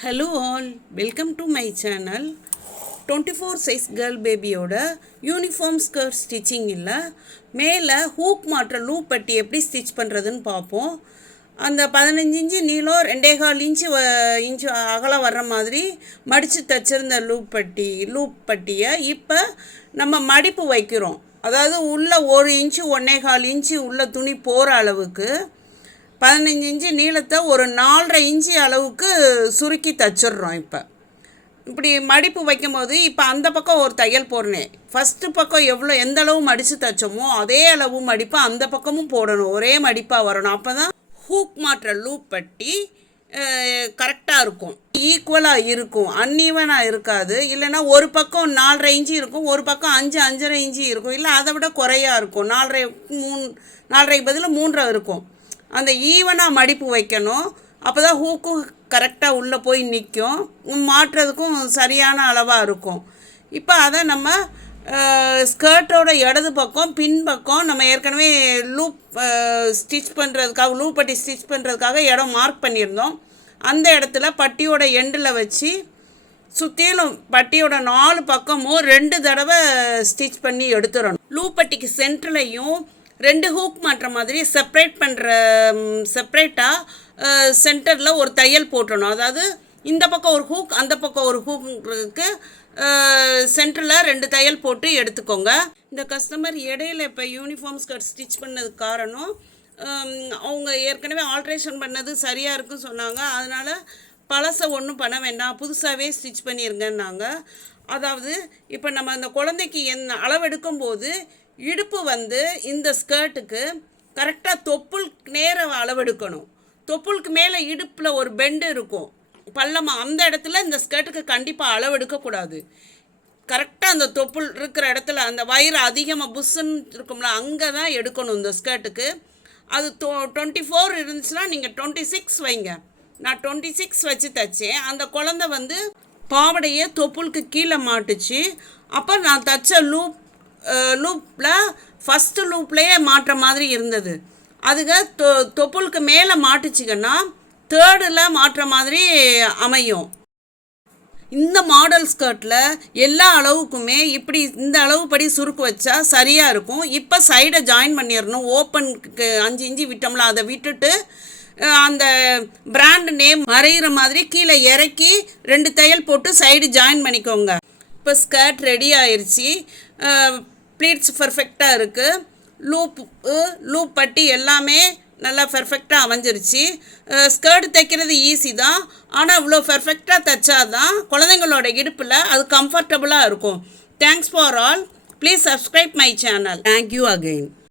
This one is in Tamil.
Hello all, welcome to my channel. 24 size girl babyயோட யூனிஃபார்ம் ஸ்கர்ட் ஸ்டிச்சிங் இல்லை மேலே ஹூக் மாற்ற லூப் பட்டி எப்படி ஸ்டிச் பண்ணுறதுன்னு பார்ப்போம். அந்த 15 இன்ச்சு நீளம் 2.25 இன்ச்சு அகலம் வர்ற மாதிரி மடித்து தச்சிருந்த லூப் பட்டியை இப்போ நம்ம மடிப்பு வைக்கிறோம். அதாவது உள்ளே 1 இன்ச்சு 1.25 இன்ச்சு உள்ள துணி போகிற அளவுக்கு 15 இன்ச்சு நீளத்தை ஒரு 4.5 இன்ச்சு அளவுக்கு சுருக்கி தச்சிடுறோம். இப்படி மடிப்பு வைக்கும்போது இப்போ அந்த பக்கம் ஒரு தையல் போடுறேன். ஃபஸ்ட்டு பக்கம் எந்த அளவு மடித்து தைச்சோமோ அதே அளவு மடிப்பு அந்த பக்கமும் போடணும், ஒரே மடிப்பாக வரணும். அப்போ தான் ஹூக் மாற்ற லூப் பட்டி கரெக்டாக இருக்கும், ஈக்குவலாக இருக்கும், அன்ஈவனாக இருக்காது. இல்லைன்னா ஒரு பக்கம் 4.5 இன்ச்சு இருக்கும், ஒரு பக்கம் 5.5 இன்ச்சு இருக்கும், இல்லை அதை விட குறையாக இருக்கும். 4.5 பதில் 3 இருக்கும். அந்த ஈவனாக மடிப்பு வைக்கணும். அப்போ தான் ஹூக்கும் கரெக்டாக உள்ளே போய் நிற்கும், மாட்டுறதுக்கும் சரியான அளவாக இருக்கும். இப்போ அதை நம்ம ஸ்கர்ட்டோட இடது பக்கம் பின்பக்கம் நம்ம ஏற்கனவே லூப் பட்டி ஸ்டிச் பண்ணுறதுக்காக இடம் மார்க் பண்ணியிருந்தோம். அந்த இடத்துல பட்டியோட எண்டில் வச்சு சுற்றிலும் பட்டியோட 4 பக்கமும் 2 தடவை ஸ்டிச் பண்ணி எடுத்துடணும். லூப் பட்டிக்கு சென்டர்லையும் 2 ஹூக் மாட்டுற மாதிரி செப்பரேட்டாக சென்டரில் ஒரு தையல் போட்டணும். அதாவது இந்த பக்கம் ஒரு ஹூக் அந்த பக்கம் ஒரு ஹூக்கு சென்டரில் 2 தையல் போட்டு எடுத்துக்கோங்க. இந்த கஸ்டமர் இடையில இப்போ யூனிஃபார்ம் ஸ்கர்ட் ஸ்டிச் பண்ணதுக்கு காரணம் அவங்க ஏற்கனவே ஆல்ட்ரேஷன் பண்ணது சரியாக இருக்குன்னு சொன்னாங்க. அதனால் பழசை ஒன்றும் பண்ண வேண்டாம், புதுசாகவே ஸ்டிச் பண்ணிடுங்கன்னாங்க. அதாவது இப்போ நம்ம அந்த குழந்தைக்கு அளவெடுக்கும்போது இடுப்பு இந்த ஸ்கர்ட்டுக்கு கரெக்டாக தொப்புளுக்கு நேர அளவெடுக்கணும். தொப்புளுக்கு மேலே இடுப்பில் ஒரு பெண்டு இருக்கும், பள்ளமாக, அந்த இடத்துல இந்த ஸ்கர்ட்டுக்கு கண்டிப்பாக அளவெடுக்கக்கூடாது. கரெக்டாக அந்த தொப்புள் இருக்கிற இடத்துல அந்த வயிறு அதிகமாக புஷ்ஷுன்னு இருக்கும்ல, அங்கே தான் எடுக்கணும் இந்த ஸ்கர்ட்டுக்கு. அது 24 இருந்துச்சுன்னா நீங்கள் 26 வைங்க. நான் 26 வச்சு தைச்சேன். அந்த குழந்தை பாவடையே தொப்புளுக்கு கீழே மாட்டுச்சு. அப்போ நான் தைச்ச லூப்பில் ஃபஸ்ட்டு லூப்லேயே மாட்டுற மாதிரி இருந்தது. அதுக்கு தொப்புளுக்கு மேலே மாட்டுச்சிங்கன்னா 3rd மாட்டுற மாதிரி அமையும். இந்த மாடல் ஸ்கர்ட்டில் எல்லா அளவுக்குமே இப்படி இந்த அளவுப்படி சுருக்கு வச்சா சரியாக இருக்கும். இப்போ சைடை ஜாயின் பண்ணிடணும். ஓப்பனுக்கு 5 இன்ச்சு விட்டோம்ல, அதை விட்டுட்டு அந்த பிராண்ட் நேம் மறைகிற மாதிரி கீழே இறக்கி 2 தையல் போட்டு சைடு ஜாயின் பண்ணிக்கோங்க. இப்போ ஸ்கர்ட் ரெடி ஆயிடுச்சு. ப்ளீட்ஸ் பர்ஃபெக்டாக இருக்குது. லூப் பட்டி எல்லாமே நல்லா பர்ஃபெக்டாக அமைஞ்சிருச்சு. ஸ்கர்ட் தைக்கிறது ஈஸி தான், ஆனால் இவ்வளோ பர்ஃபெக்டாக தைச்சாதான் குழந்தைங்களோட இடுப்பில் அது கம்ஃபர்டபுளாக இருக்கும். Thanks for all. Please subscribe my channel. Thank you again.